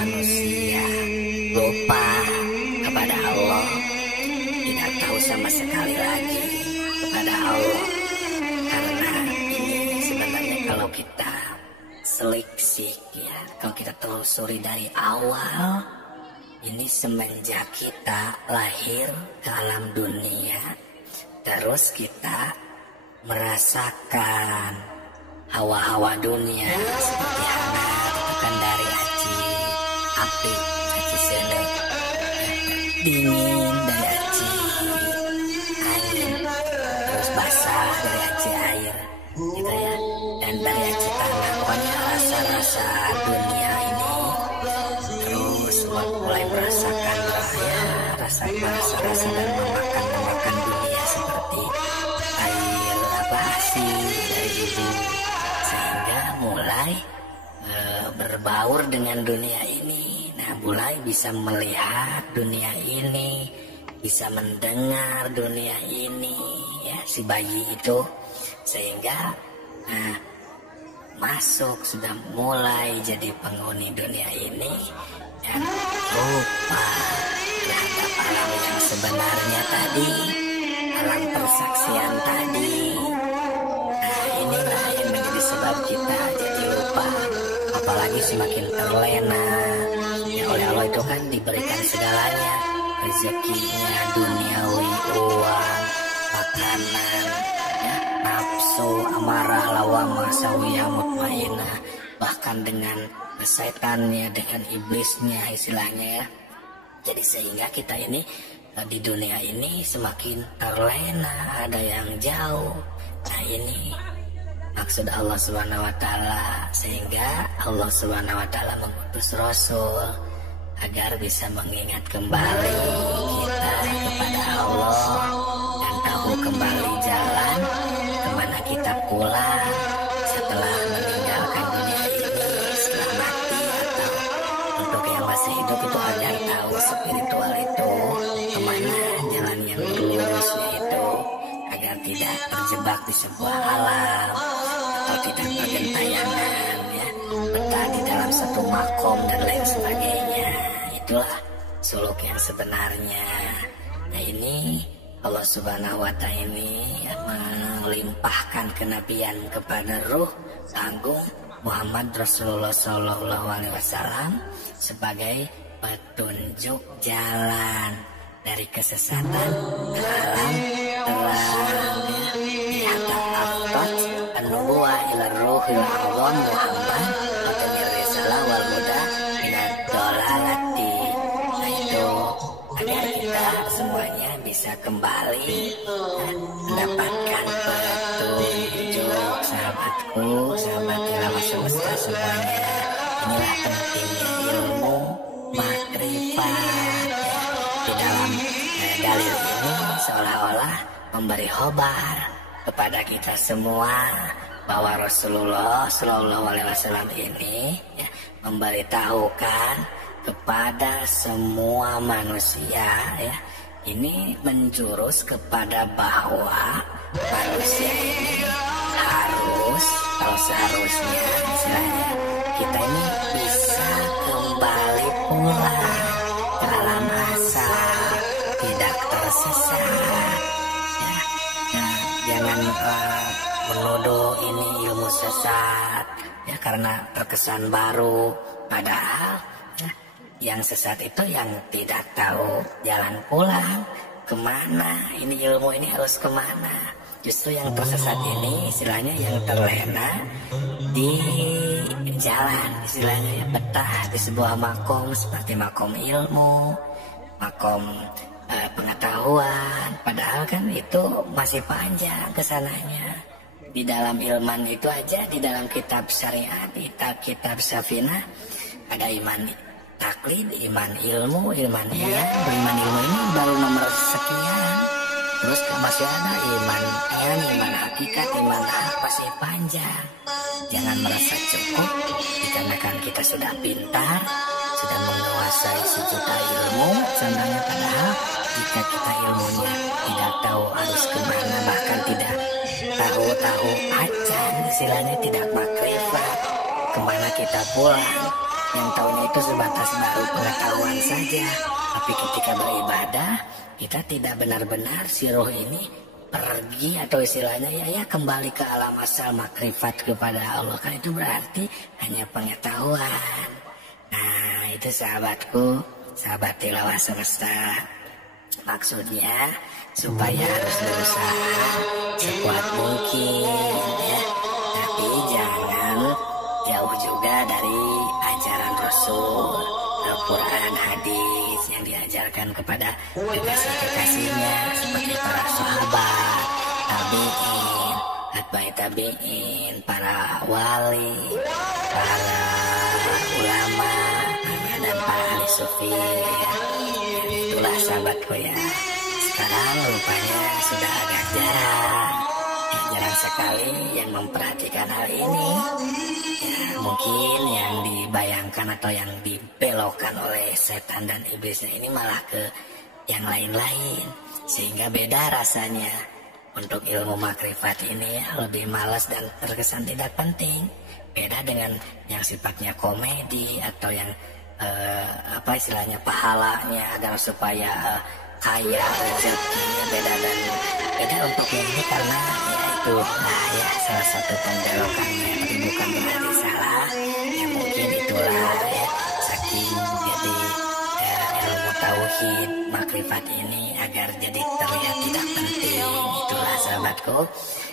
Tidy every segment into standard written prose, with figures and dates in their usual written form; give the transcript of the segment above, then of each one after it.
Manusia lupa kepada Allah, tidak tahu sama sekali lagi kepada Allah. Karena ini sebenarnya kalau kita seliksik ya, kalau kita telusuri dari awal, ini semenjak kita lahir ke alam dunia, terus kita merasakan hawa-hawa dunia seperti hangat itu kan dari api sene, dingin dari angin, terus basah dari air gitu ya, dan dari tanah. Pokoknya rasa-rasa dunia ini terus mulai merasakan rasa dan memakan dunia seperti air asin dari ibu, sehingga mulai berbaur dengan dunia ini. Nah, mulai bisa melihat dunia ini, bisa mendengar dunia ini ya, si bayi itu, sehingga masuk, sudah mulai jadi penghuni dunia ini dan lupa terhadap alam yang sebenarnya tadi, alam persaksian tadi. Nah, inilah yang menjadi sebab kita jadi lupa, apalagi semakin terlena ya oleh Allah. Itu kan diberikan segalanya, rezekinya, duniawi, uang, makanan ya, nafsu, amarah, lawamah, sawiyah, mutmainah, bahkan dengan setannya, dengan iblisnya istilahnya ya. Jadi sehingga kita ini di dunia ini semakin terlena, ada yang jauh. Nah, ini maksud Allah Subhanahu wa taala, sehingga Allah Subhanahu wa taala mengutus Rasul agar bisa mengingat kembali kita kepada Allah dan tahu kembali jalan kemana kita pulang setelah meninggalkan dunia ini, setelah mati atau untuk yang masih hidup itu, agar tahu spiritual itu kemana jalan yang lurusnya itu, agar tidak terjebak di sebuah alam atau tidak bergentayangan ya, betah di dalam satu makom dan lain sebagainya. Itulah suluk yang sebenarnya. Nah, ini Allah Subhanahu wa ta'ala ini melimpahkan kenabian kepada ruh agung Muhammad Rasulullah Sallallahu Alaihi Wasallam sebagai petunjuk jalan dari kesesatan ke alam terang di atas afdal an-nubuwah ila ruhil azam Muhammad wa tamir risalah wal huda ila dhalalati. Nah, itu agar kita semuanya bisa kembali dan mendapatkan petunjuk. Sahabatku, sahabat tilawah semesta semuanya, inilah pentingnya ilmu makrifat ya. Di dalam dalil ini seolah-olah memberi khobar kepada kita semua bahwa Rasulullah Shallallahu Alaihi Wasallam ini ya, memberitahukan kepada semua manusia ya, ini menjurus kepada bahwa manusia ini harus, kalau seharusnya istilahnya, kita ini bisa kembali pulang ke alam asal, tidak tersesat ya. Nah, jangan menuduh ini ilmu sesat ya, karena terkesan baru, padahal ya, yang sesat itu yang tidak tahu jalan pulang kemana, ini ilmu ini harus kemana. Justru yang tersesat ini istilahnya yang terlena di jalan, istilahnya ya, betah di sebuah makom seperti makom ilmu, makom pengetahuan, padahal kan itu masih panjang kesananya. Di dalam ilman itu aja, di dalam kitab syariat, kitab Safinah, ada iman taklid, iman ilmu, iman iman ilmu ini baru nomor sekian. Terus masih ada iman iman hakikat, iman hak, masih panjang. Jangan merasa cukup dikarenakan kita sudah pintar, sudah menguasai sejuta ilmu, contohnya, padahal jika kita ilmunya tidak tahu harus kemana, bahkan tidak tahu-tahu acan, istilahnya tidak makrifat. Kemana kita pulang? Yang tahunya itu sebatas baru pengetahuan saja. Tapi ketika beribadah, kita tidak benar-benar si roh ini pergi atau istilahnya ya kembali ke alam asal makrifat kepada Allah. Kan itu berarti hanya pengetahuan. Nah itu sahabatku, sahabat tilawah semesta. Maksudnya supaya harus berusaha sekuat mungkin ya. Tapi jangan jauh juga dari ajaran Rasul, Al-Quran, hadis yang diajarkan kepada kekasih-kekasihnya seperti para sahabat, tabi'in, atba'i tabi'in, para wali, para ulama, dan para ahli sufi ya. Itulah sahabatku ya. Sekarang rupanya sudah agak jarang sekali yang memperhatikan hal ini ya. Mungkin yang dibayangkan atau yang dibelokkan oleh setan dan iblisnya ini malah ke yang lain-lain, sehingga beda rasanya. Untuk ilmu makrifat ini ya, lebih malas dan terkesan tidak penting. Beda dengan yang sifatnya komedi atau yang apa istilahnya pahalanya agar supaya kaya rezekinya. Beda untuk yang ini karena ya itu ya salah satu pembelokannya, tapi bukan berarti salah ya. Mungkin itulah ya, saking jadi ilmu tauhid makrifat ini agar jadi terlihat tidak penting. Itulah sahabatku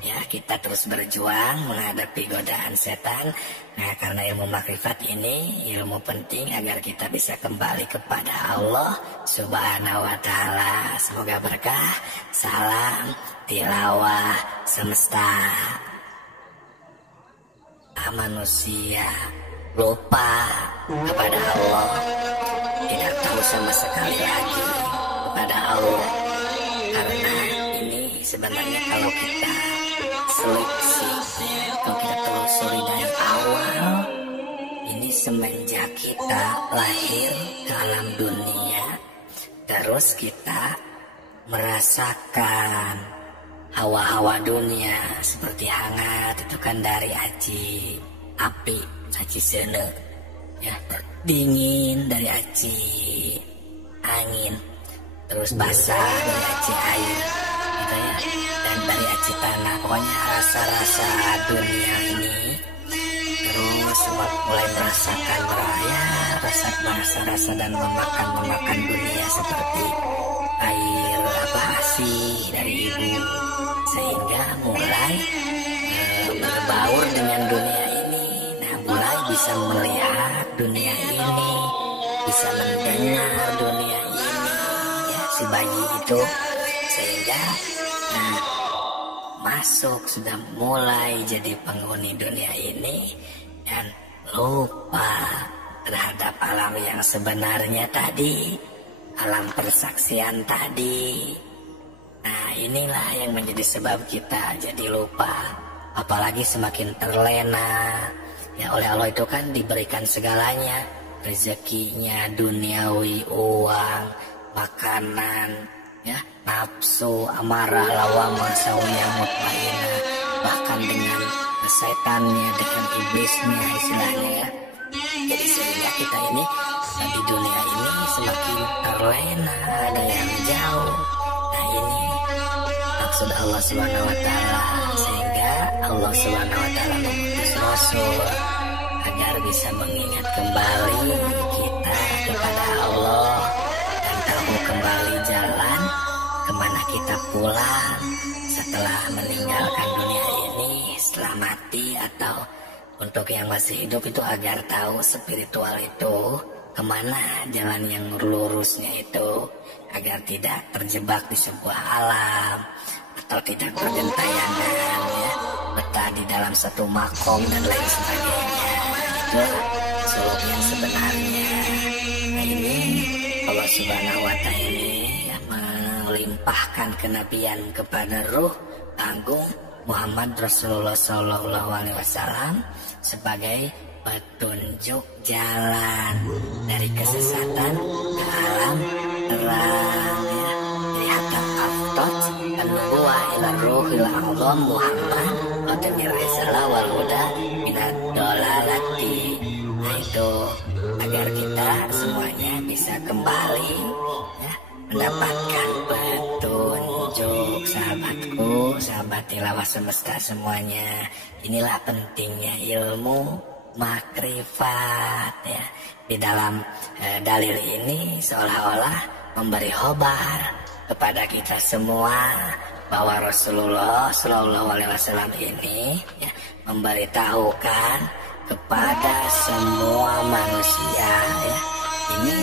ya, kita terus berjuang menghadapi godaan setan. Nah karena ilmu makrifat ini ilmu penting agar kita bisa kembali kepada Allah Subhanahu wa ta'ala. Semoga berkah. Salam tilawah semesta. Manusia lupa kepada Allah, tidak tahu sama sekali lagi kepada Allah. Karena ini sebenarnya kalau kita seleksi, kalau kita telusuri dari awal, ini semenjak kita lahir ke alam dunia, terus kita merasakan hawa-hawa dunia seperti hangat itu kan dari aci api, aci sene ya, dingin dari aci angin, terus basah dari aci air gitu ya, dan dari aci tanah. Pokoknya rasa-rasa dunia ini terus mulai merasakan rasa dan memakan dunia seperti air asi dari ibu, sehingga mulai berbaur dengan dunia ini. Nah mulai bisa melihat dunia ini, bisa mendengar dunia ini ya, si bayi itu, sehingga masuk sudah mulai jadi penghuni dunia ini dan lupa terhadap alam yang sebenarnya tadi, alam persaksian tadi. Nah inilah yang menjadi sebab kita jadi lupa, apalagi semakin terlena ya oleh Allah. Itu kan diberikan segalanya, rezekinya duniawi, uang, makanan ya, nafsu, amarah, lawamah, sawiyah, mutmainah, bahkan dengan setannya, dengan iblisnya istilahnya ya. Jadi sehingga kita ini di dunia ini semakin terlena, ada yang jauh. Nah ini maksud Allah Subhanahu wa ta'ala, sehingga Allah Subhanahu wa ta'ala mengutus Rasul agar bisa mengingat kembali kita kepada Allah dan tahu kembali jalan kemana kita pulang setelah meninggalkan dunia ini, setelah mati atau untuk yang masih hidup itu, agar tahu spiritual itu kemana jalan yang lurusnya itu, agar tidak terjebak di sebuah alam atau tidak bergentayangan ya, betah di dalam satu makom dan lain sebagainya. Itu suluk yang sebenarnya. Nah ini Allah Subhanahu wa ta'ala ini melimpahkan kenabian kepada ruh agung Muhammad Rasulullah Sallallahu Alaihi Wasallam sebagai petunjuk jalan dari kesesatan ke alam terang ya. Jadi hatta aftot an-nubuwah ila ruhil a'zam Muhammad wa tamir risalah wal huda minad dolalati. Nah itu agar kita semuanya bisa kembali ya, mendapatkan petunjuk. Sahabatku, sahabat tilawah semesta semuanya, inilah pentingnya ilmu makrifat ya. Di dalam dalil ini seolah-olah memberi khobar kepada kita semua bahwa Rasulullah Shallallahu Alaihi Wasallam ini ya, memberitahukan kepada semua manusia ya, ini